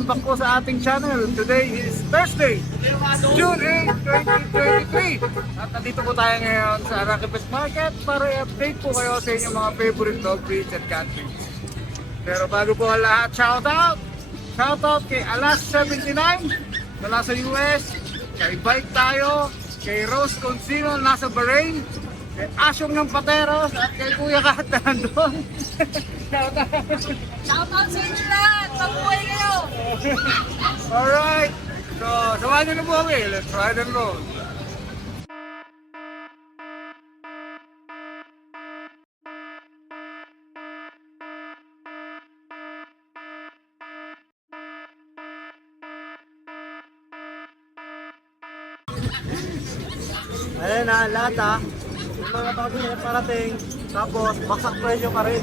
welcome back po sa ating channel. Today is Thursday, June 8, 2023. At nandito po tayo ngayon sa Rocky Fest Market para i-update po kayo sa inyong mga favorite dog breeds and cat breeds. Pero bago po ang lahat, shoutout kay Alas79 mula sa US, kay Bike Tayo, kay Rose Consino nasa Bahrain, kay Asyong ng Pateros at kay Kuya Kat na nandun. Shoutout sa inyo lahat! Mabuhay kayo! Alright, so samahan nyo na po kami. Let's ride and roll. Ayan na, lahat ha. Yung mga bago na parating, tapos baksak presyo pa rin.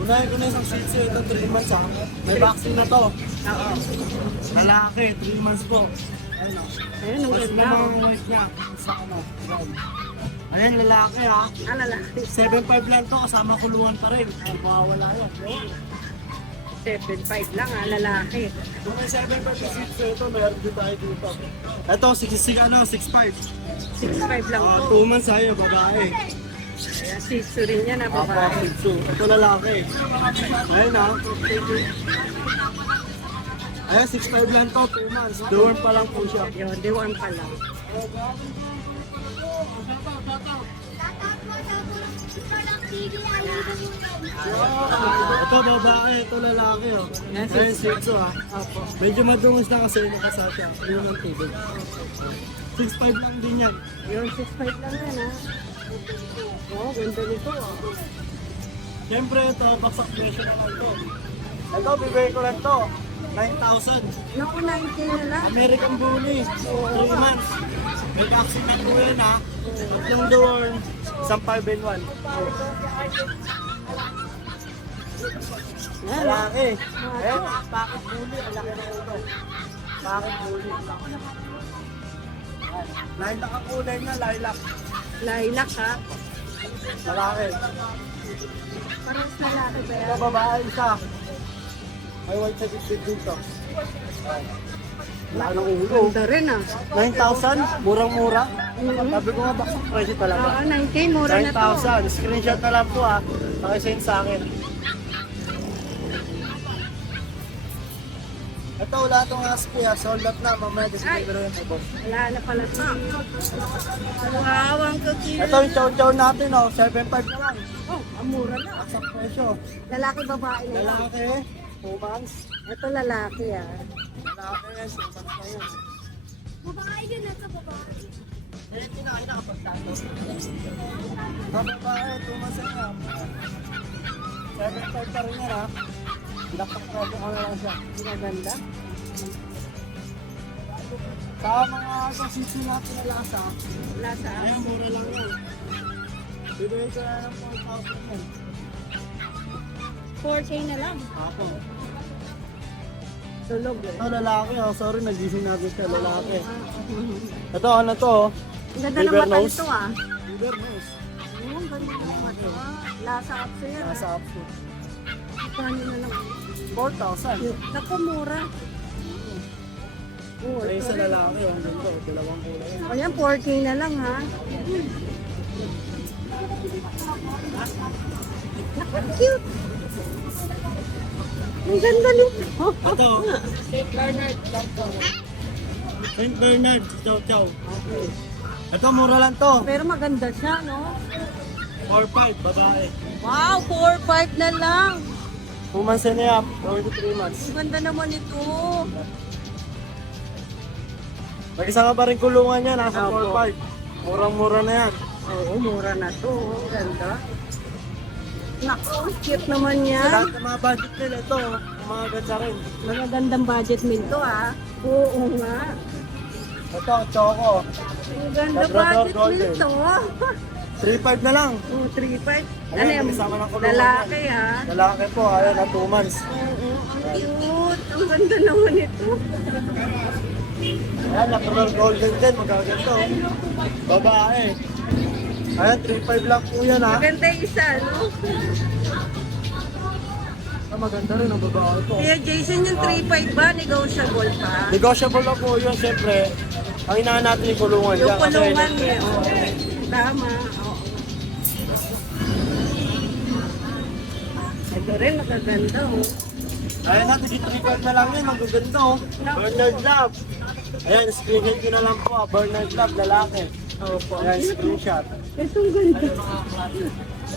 Unahin ko na isang Shih Tzu, ito 3 months ha. May vaccine na to. Lalaki, 3 months po. Ayan o. Ayun, ang Mas ganda. mga white niya. Sa ano. Ayan, lalaki ha. Lalaki. 7.5 lang to, kasama kulungan pa rin. Ay, mawawala yan. 7.5 lang lalaki. Kung may 7.5 na Shih Tzu, ito meron din tayo dito. Ito, 6.5. 6.5 lang to. 2 months sa'yo, babae. Ayan, Shih Tzu rin yan na Papa, babae. Shih Tzu. Ito lalaki. Ayun ha. Ayun, 6.5 lang to, 2 months. Dorm pa lang po siya. Yun, deworm pa lang. Ito babae, ito lalaki oh. Ayun, Shih Tzu ha. Medyo madungos na kasi nakasasya. Yun ang tibig. 6.5 lang din yan. Yun, 6.5 lang yan ha. Oh, ganda nito ah. Siyempre ito, baksak presyo na lang to. Ito, bibigay ko lang to. 9,000. Naku, 19 na lang. American Bully, 3 months. May vaccine na po yan ha. Tatlong dorm, isang 5 and 1. Yan. Lalaki. Ayan, Pocket Bully, ang laki na ito. Pocket Bully. Lilac ang kulay na, lilac. Lilac ha. Lalaki. Parang lalaki ba Ito yan? babae isa. May white sa dibdib dito. Wala ng ulo. Ganda rin ah. 9,000, murang-mura. Sabi ko nga baksak presyo talaga. Oo, 9K, mura na to. 9,000. Screenshot na lang po ha. Pakisend sa akin. Ito wala itong husky ha. Sold out na. Mamaya discover yung po boss. Wala na pala to. Wow, ang cute. Ito yung chow-chow natin oh. 7.5 na lang. Oh, ang mura na. Baksak presyo. Lalaki, babae na lang. Lalaki. 2 months. Ito lalaki ah. Lalaki. 2 months na yun. Babae yun, nasa babae. Eh, pinakain na kapag tato. Sa babae, 2 months na lang. 7.5 pa rin yan ha. Bilakpak presyo ko na lang siya. Maganda. Sa mga kasisi natin na lasa, Wala sa ay mura lang yan. Bibigay ko na ng 4,000 yan. 4K na lang. Ako. Tulog eh. Ito lalaki oh, sorry nagising natin ka lalaki. Ito ano to oh, Ang ganda ng Liver mata nose. nito ah. liver nose. Oo, ang ganda ng mata. Lasa up to yan. Nasa up to. Kano na lang. 4,000. Naku, mura. Oo, May ito isa rin. lalaki oh, ganito, dalawang kulay. Ayan, 4K na lang ha. Ang cute. Ang ganda nito. Ito, Saint Bernard, chow chow. Ito mura lang to, Pero maganda siya, no? 4,500 babae. Wow, 4-5 na lang. 2 months and a half, going to 3 months. Ang ganda naman ito. Mag-isa ka pa rin kulungan yan, nasa Opo. 4,500. Murang-mura na yan. Oo, mura na to. Ang ganda. Naku, cute naman Sa yan. lahat ng mga budget nila ito, mga ganda rin. Magagandang budget min to ah. Oo nga. Ito, choco. Ang ganda Labrador budget Golden. min to. 3,500 na lang. Oo, 3-5. Ayan, Ano yan? kasama ng kulungan Lalaki yan. ha. Lalaki po, ayun na 2 months. Oo, ang cute. Ang ganda naman ito. Ayan, Labrador Golden din, magaganda oh. Babae. Ayan, 3,500 lang po yan ha. Maganda yung isa, no? Sa maganda rin ang babae ko. Kuya Jason, yung 3.5 ba? Negotiable pa? Negotiable na po yun, syempre. Ang inahan natin yung kulungan. Yung dyan kasi kulungan niya. Oo. Tama. Oo. Ito rin, magaganda. Oh. Kaya natin dito 3.5 na lang yan, magaganda oh. Bernard Love. Ayan, screenshot ko na lang po ah. Bernard Love, lalaki. Opo. Ayan, screenshot. Itong ganda.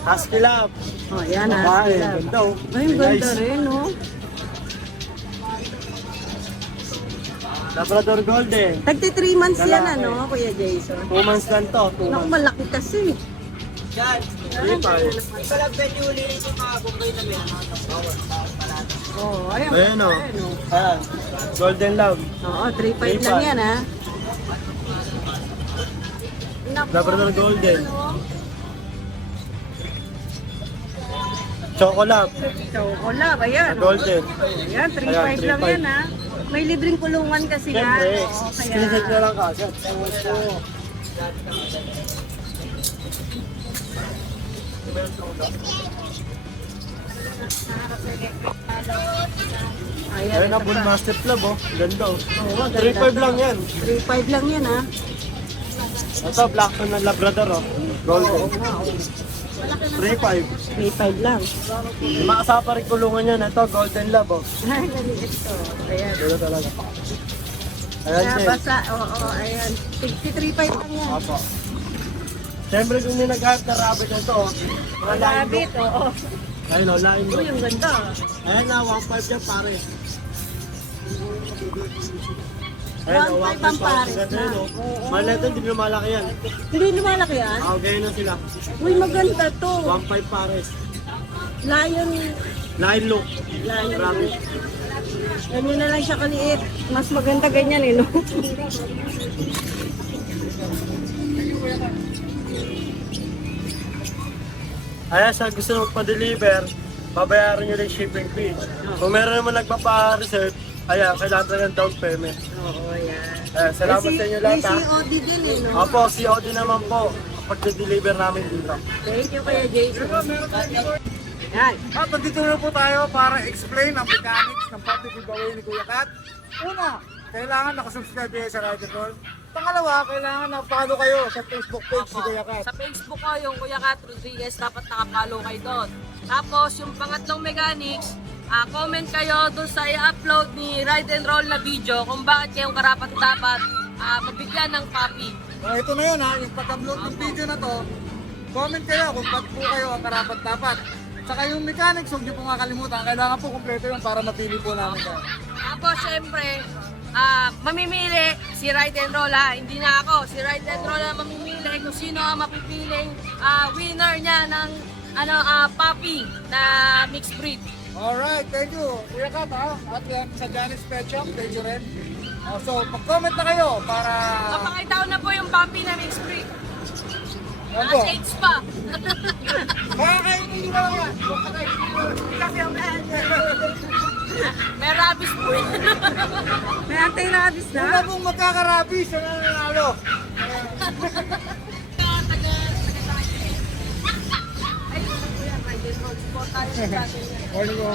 Husky Love. Oh, yan ha. Babae, ganda oh. Ay, ang ganda Nice. rin, oh. Labrador Golden. Tagti 3 months yan, Lalaki. ano, Kuya Jason? 2 months lang to, 2 Naku, months. malaki kasi. Yan, 3.5. Oh, ayan. Ayan oh. Ayan, oh. Ayan, Golden Love. Oo, 3.5 lang yan, ha? Naku, Labrador Golden. ano? Chocolate. Chocolate, ayan. Golden. Ayan, 3.5 Ayan, lang 3.5. yan, ha? May libreng kulungan kasi yan. Siyempre, Oo, screenshot na lang kagad. Ayan, Ayan na, Bullmastiff Club oh. Ganda oh. Oo, ganda. 3.5 lang yan. 3.5 lang yan, ha? Ito, Blackton ng Labrador oh. Golden. 3.5. 3.5 lang. Makasama rin kulungan yan. Ito, Golden Love oh. Ay, ito. Ayan. Ganda talaga. Ayan Kaya din. basa, oo, ayan. 63.5 lang yan. Opo. Siyempre kung may nag-hype na rabbit na ito oh. Mga line Rabbit, look. oo. Ayun oh, line Uy, look. ang ganda. Ayan na, 1.5 yan pare. Ayan oh, 1.5 ang pare. Ganda yun oh. Oo. Maleta, hindi lumalaki yan. Hindi lumalaki yan? Ah, ganyan na sila. Uy, maganda to. 1.5 pares. Lion, Line look. lion. Rabbit. Ganyan na lang siya kaliit. Mas maganda ganyan eh, no? Ayan, sa gusto nyo magpa-deliver, babayaran nyo lang yung shipping fee. Kung meron naman nagpapa-reserve, ayan, kailangan talaga ng down payment. Oo, yan. Ayan, salamat sa inyo lahat ha. May COD din eh, no? Opo, COD naman po, pag-deliver namin dito. Thank you, Kuya Jason. Yan. At nandito na po tayo para explain ang mechanics ng puppy giveaway ni Kuya Kat. Una, kailangan nakasubscribe kayo sa Rider Roll. Pangalawa, kailangan na-follow kayo sa Facebook page ni Kuya Kat. Sa Facebook ko, yung Kuya Kat Rodriguez, dapat nakapollow kayo doon. Tapos, yung pangatlong mechanics, comment kayo doon sa i-upload ni Ride and Roll na video kung bakit kayong karapat dapat mabigyan ng puppy. Ito na yun ha, yung pag-upload ng video na to, comment kayo kung ba't po kayo ang karapat dapat. Saka yung mechanics, huwag niyo po makakalimutan, kailangan po kumpleto yun para mapili po namin kayo. Tapos, syempre, mamimili si Ride and Roll ha, hindi na ako. Si Ride and Roll na mamimili kung sino ang mapipiling winner niya ng puppy na mixed breed. Alright, thank you. Kuya Kat ha, at yan sa Janice Pet Shop, thank you rin. So, mag-comment na kayo para... Papakita ko na po yung puppy na mixed breed. Ano po? Shades pa. Makakainin nyo lang yan. Kasi ang May rabies po yun. May anti-rabies na? Una pong magkakarabis, ano nanalo? Morning po.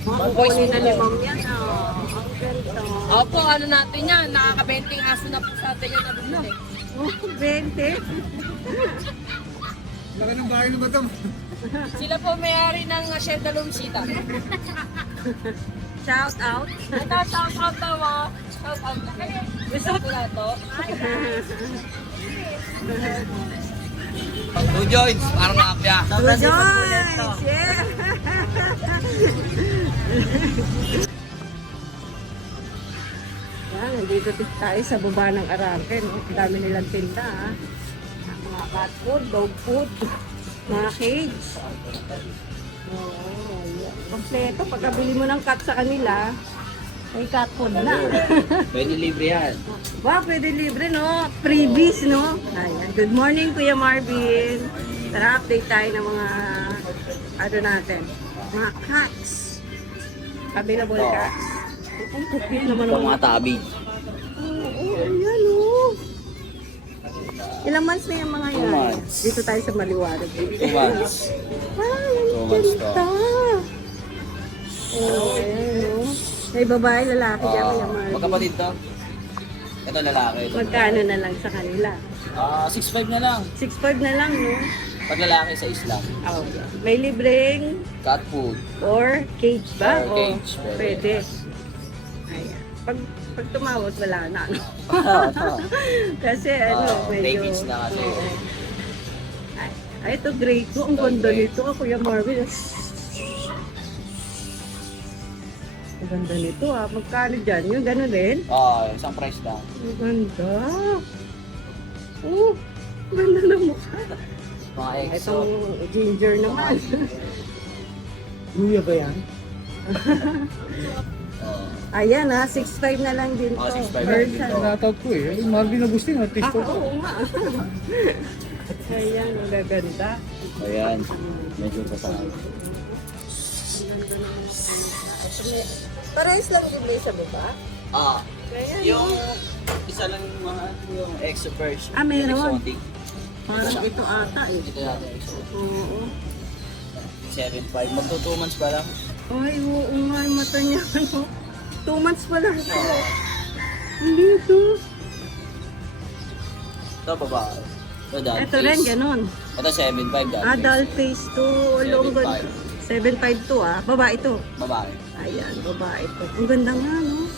Kukunin na ni Ma'am yan. Ang ganda. Opo, ano natin yan, nakaka-20 aso na po sa atin yan na bumili. Oh, 20. Laki ng bahay ng madam. Sila po may-ari ng Hacienda Lumsita. Shout out. Ito, shout out daw ah. Shout out. Gusto ko na to. Two joints, parang nakapya. Good joints! Yeah! Yan, nandito tayo sa baba ng Arangke, no? Ang dami nilang tinda, ha? Mga cat food, dog food, mga cage. Oo, yan. Kompleto. Pagkabili mo ng cat sa kanila, may cat food na. Pwede libre yan. Wow, pwede libre, no? Freebies, no? Ayan. Good morning, Kuya Marvin. Tara, update tayo ng mga, ano natin, mga cats. Available cats. Ay, cute naman Ito ang mga tabi. Oo, ayan, oh. Ilang months na yung mga yan? 2 months. Dito tayo sa maliwanag. 2 months. Ay, 2 months to. ganda. Oh, ayan, no? May babae, lalaki dyan, Kuya Marvin. Magkapatid to. Ito lalaki. Magkano na lang sa kanila? 6'5 na lang. 6'5 na lang, no? Pag lalaki sa Islam. Oh, may libreng Cat food. or cage ba? Or cage, Oh, pwede. pwede. Ayan. Pag tumawag, wala na, no? Kasi medyo... Babies na kasi. Oo. Ay, ito grade 2. Ang ganda nito, Kuya Marvin. Ang ganda nito, Magkano dyan? Yung gano'n din? Isang price lang. Ang ganda. Oh, ganda ng mukha. Mga EXO. Itong ginger naman. Luya ba yan? Ayan 6'5 na lang din to. 6'5 Version. Shoutout ko eh. Marvin Agustin, artist ko. Oo nga. Ayan, ang gaganda. Ayan. Medyo kasama. Parehas lang din sa baba. Ayan, Yung isa lang yung EXO version. meron. Exotic. Parang ito ata eh. Ito natin EXO. Oo. 7'5. Magto 2 months pa lang. Ay, oo nga, yung mata niya. 2 months pa lang ito. Hindi ito. Ito babae. Ito doll Ito face. rin, ganun. Ito 7'5 doll face. Adult face to. 7'5 to Babae to. Babae. Ayan, babae to. Ang ganda nga, no?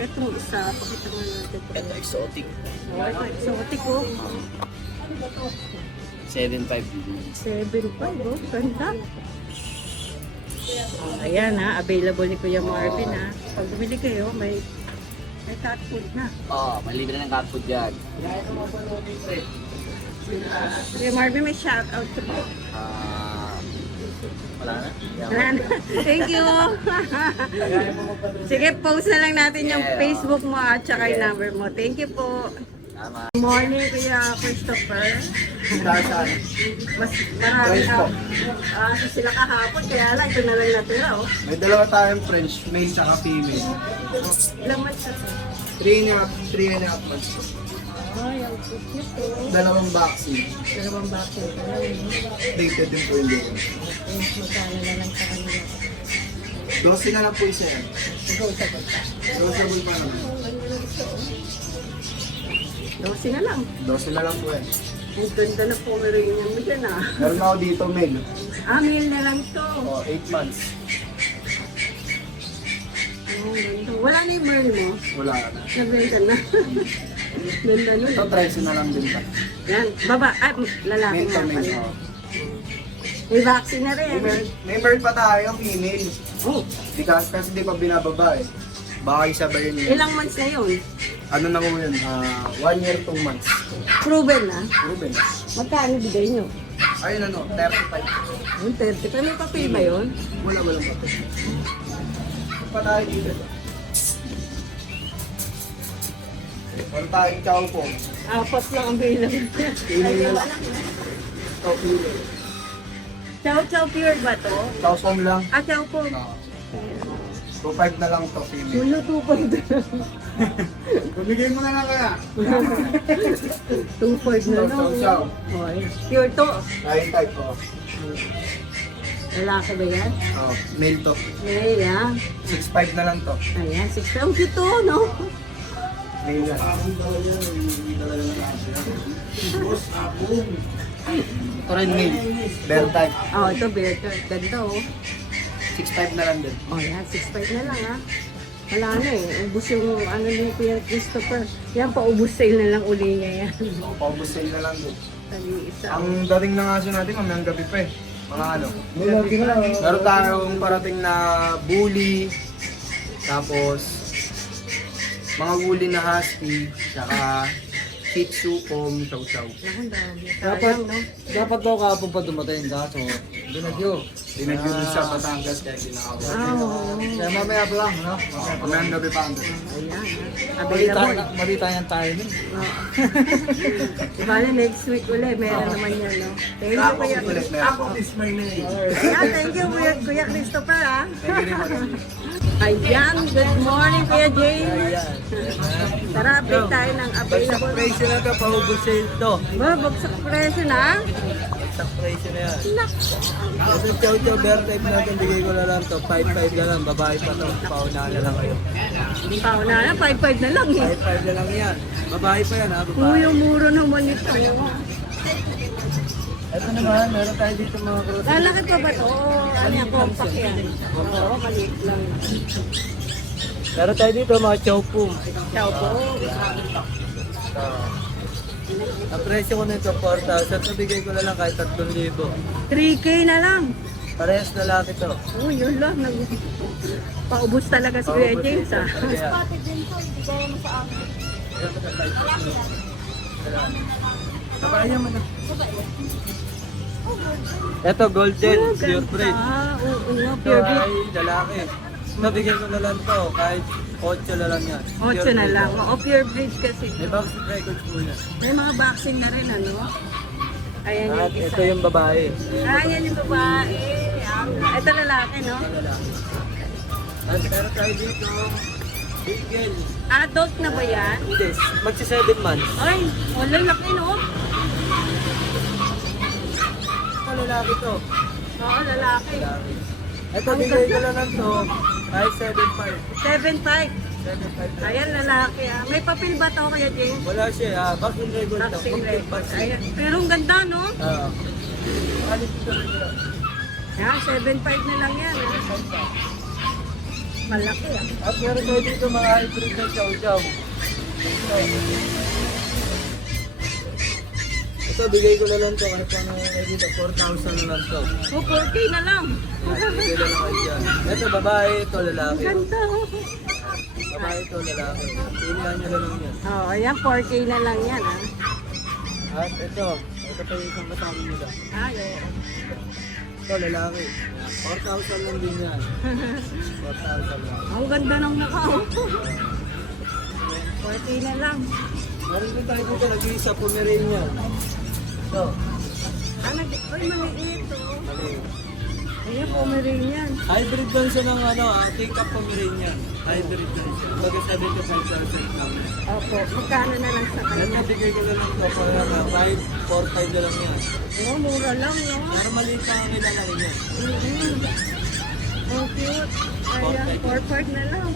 Itong isa, pakita nga natin. Ito exotic. Oh, ito, exotic, oh. 7'5. 7'5, oh. Ganda. Oh, ayan, available ni Kuya Marvin, Pag bumili kayo, may cat food na. Malibre ng cat food dyan. Kuya Marvin, may shoutout ka po. Wala na? Ayan. Thank you. Sige, post na lang natin yung Facebook mo at saka yung number mo. Thank you po. Tama. Good morning, Kuya Christopher. Tarzan. Mas marami sila kahapon, kaya lang ito na lang natira, oh. May dalawa tayong French, male tsaka female. Ilang months na to? 3.5 months. Ay, ang cute oh. Dalawang vaccine. Dalawang vaccine pa lang, Dated din po hindi. magkano na lang sa kanila. 12 na lang po isa yan. Nag-uusapot ka. 12 pa naman. 12 na lang. 12 na lang po yan. Ang ganda na Pomeranian mo dyan, Meron ako dito male. Meal na lang to. 8 months. Oh, ganda. Wala na yung Merl mo. Wala na. Nabenta na. Ganda nun. Ito 13 na lang din pa. Yan, lalaki Male nga to male. pala. May vaccine na rin. May bird pa tayo, female. Oh, Di kasi di pa binababa eh. Baka isabayin yun. ilang months na yun? Ano na po yun? 1 year, 2 months. Proven na? Ruben. Magkano bigay nyo? Ayun 35. Yung 30. Pero may papel ba yun? Walang pa. Pa tayo dito. Meron tayong chow po. 4 lang ang available. Female na lang. Ito, female. Chow pure ba to? Chow song lang. Chow po. 2.5 na lang to, female. Wala 2.5 na. Bumigay mo na lang kaya. 2.5 na no? Chow. Okay. Pure to. Kain type po. Lalaki ba yan? Male to. Male 6.5 na lang to. Ayan, 6 ang cute to, no? Male na. Ito rin male. Bear type. Ito bear to. Ganda oh. 6.5 na lang din. Yan, 6.5 na lang Wala na ubus yung ni Kuya Christopher. Yan, paubos sale na lang uli niya yan. Paubos sale na lang din. Tali-isa. Ang dating ng aso natin, mamayang gabi pa eh. Mga ano. Meron tayong parating na bully. Tapos, mga bully na husky. Tsaka, shih tzu, pom, chow chow. Nakang dami. Dapat daw kahapon pa dumating kaso doon nagyo. Pinag-view dun sa Batangas kaya ginakawa. Oh, Kaya mamaya pa lang, no? Mamayang gabi pa ang doon. ayan. Available. Malitayan tayo nun. Bale, next week ulit, meron naman yan, no? Thank you, Kuya. Ako is my name. Ayan, thank you, Kuya Christopher, ha? Thank you rin, Madam. Ayan, good morning, Kuya James. Tara, update tayo ng available. Presyo na ito, paubos sa ito. Bagsak presyo na. Sa presyo na yan. Nak. Ito chow chow bear type natin, bigay ko na lang to. 5-5 na lang, babae pa to. Pauna na lang kayo. Pauna na, 5-5 na lang, eh. 5-5 na lang yan. Babae pa yan ha, babae. Uy, yung muro naman ito. Ito naman, meron tayo dito mga cross. Lalaki pa ba ito? Ano yan, compact yan. Oo, maliit lang. Meron tayo dito mga chow pum. Ciao po. Ang presyo ko nito, 4,000. Nabigay ko na lang kahit 3,000. 3K na lang. Parehas lalaki to. Uy, yun lang. Paubos talaga si Kuya James, ha? Kaya, babae mo na. Ito, golden, Oh, pure breed. Oo, nga, Ito pure breed. ay lalaki. Nabigyan ko na lang to, kahit 8 na lang yan. 8 na lang. Oo, pure breed kasi. May vaccine records muna. May mga vaccine na rin, ano? Ayan At yung isa. ito yung babae. Ayan yung babae. Ito lalaki, no? At meron tayo dito, Beagle. Adult na ba yan? Hindi, magsi 7 months. Ay, wala laki, no? Ito lalaki to. Oo, lalaki. Lalaki. Ito, bigay ko lang lang to, kahit 7.5. 7'5". 7.5 Ayan, lalaki, ah. May papel ba to, Kuya James? Wala siya, vaccine record lang. Vaccine Complete record. vaccine. Ayan. Pero ang ganda, no? Alis ito rin yun. Yan, 7'5" na lang yan, ah. Malaki, ah. At meron tayo dito mga hybrid na chow-chow. Ito, bigay ko na lang to. Kahit ano dito, 4,000 na lang to. Oh, 4K na lang. Bigay na lang kayo dyan. Ito, babae, ito, lalaki. Ganda, oh. Babae, ito, lalaki. Pilihan nyo na lang yan. Oh, ayan, 4K na lang yan, ah. At ito pa yung isang kasama nila. Ay, oo. Ito, lalaki. 4,000 lang din yan. 4,000 lang. Ang ganda ng mukha, oh. 4K na lang. Meron din tayo dito, nag-iisa Pomeranian. Ito. Ah, ay, maliit, oh. Mali. Ayan, Pomeranian. Hybrid lang siya ng take-up Pomeranian. Hybrid lang siya. Baga 75,000 lang. Opo, magkano na lang sa Yan, kanya? nabigay ko na lang ito. Para 4-5 na lang yan. Oh, mura lang, no? Pero maliit pa ang ilalaki niya. Oh, cute. Ayan, 4-5 na lang.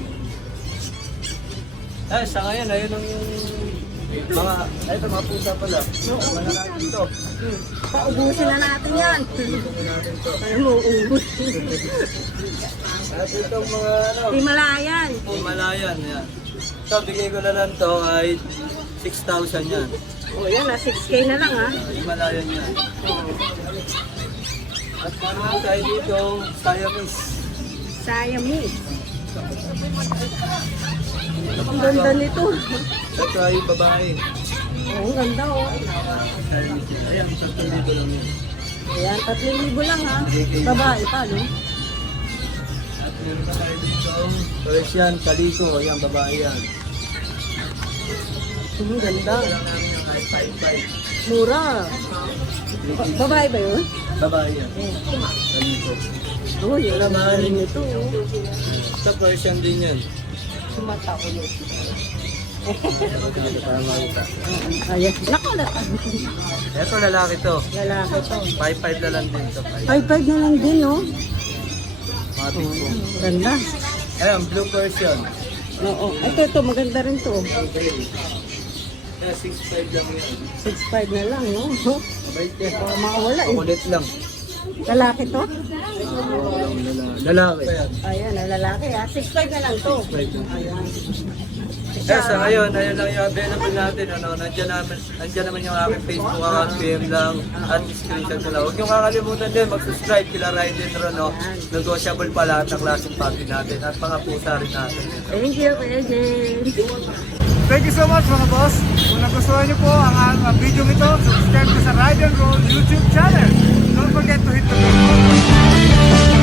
Sa ngayon, ayun ang mga pusa pala. Wala lang ito. Paubusin na natin yan. Kaya mo ubus. At itong mga Himalayan. Himalayan, yan. Ito, bigay ko na lang to kahit 6,000 yan. Oh, yan, 6K na lang, ha? Himalayan yan. At meron tayo dito, Siamese. Siamese. Ang ganda nito. Ito ay babae. Oh, ang ganda, oh. Siamese. Ayan, 3,000 lang yan. Ayan, 3,000 lang, ha? Babae pa, no? At meron na tayo dito, Persian, Calico. Ayan, babae yan. Ang ganda. Ito lang namin yung kahit 5,500. Mura. Babae ba yun? Babae yan. Calico. Oh, yun ang mahal nito, oh. Ito, Persian din yan. Sumata ko yun. Para makita. Ayan. Nakalata. Ito, lalaki to. Lalaki to. 5,500 na lang din to. 5'5" na lang din, no? Matik po. Ganda. Ayan, blue Persian. Oo. Ito, maganda rin to. Okay. Kaya 6,500 lang yan. 6'5" na lang, no? Bait yan. Baka makawala, eh. Kulit lang. Lalaki to? Lalaki. Ayan, lalaki, ha? 6'5" na lang to. Ayan. Sa ngayon, ayun lang yung available natin. Nandiyan naman yung aking Facebook account, PM lang, at screenshot na lang. Huwag niyong kakalimutan din, mag-subscribe kila Ryan Ron. Negotiable pa lahat ng klaseng puppy natin at mga pusa rin natin. Thank you, Kuya James. Thank you so much mga boss. Kung nagustuhan niyo po ang video ito, subscribe ko sa Ride and Roll YouTube channel. Don't forget to hit the bell. Bye!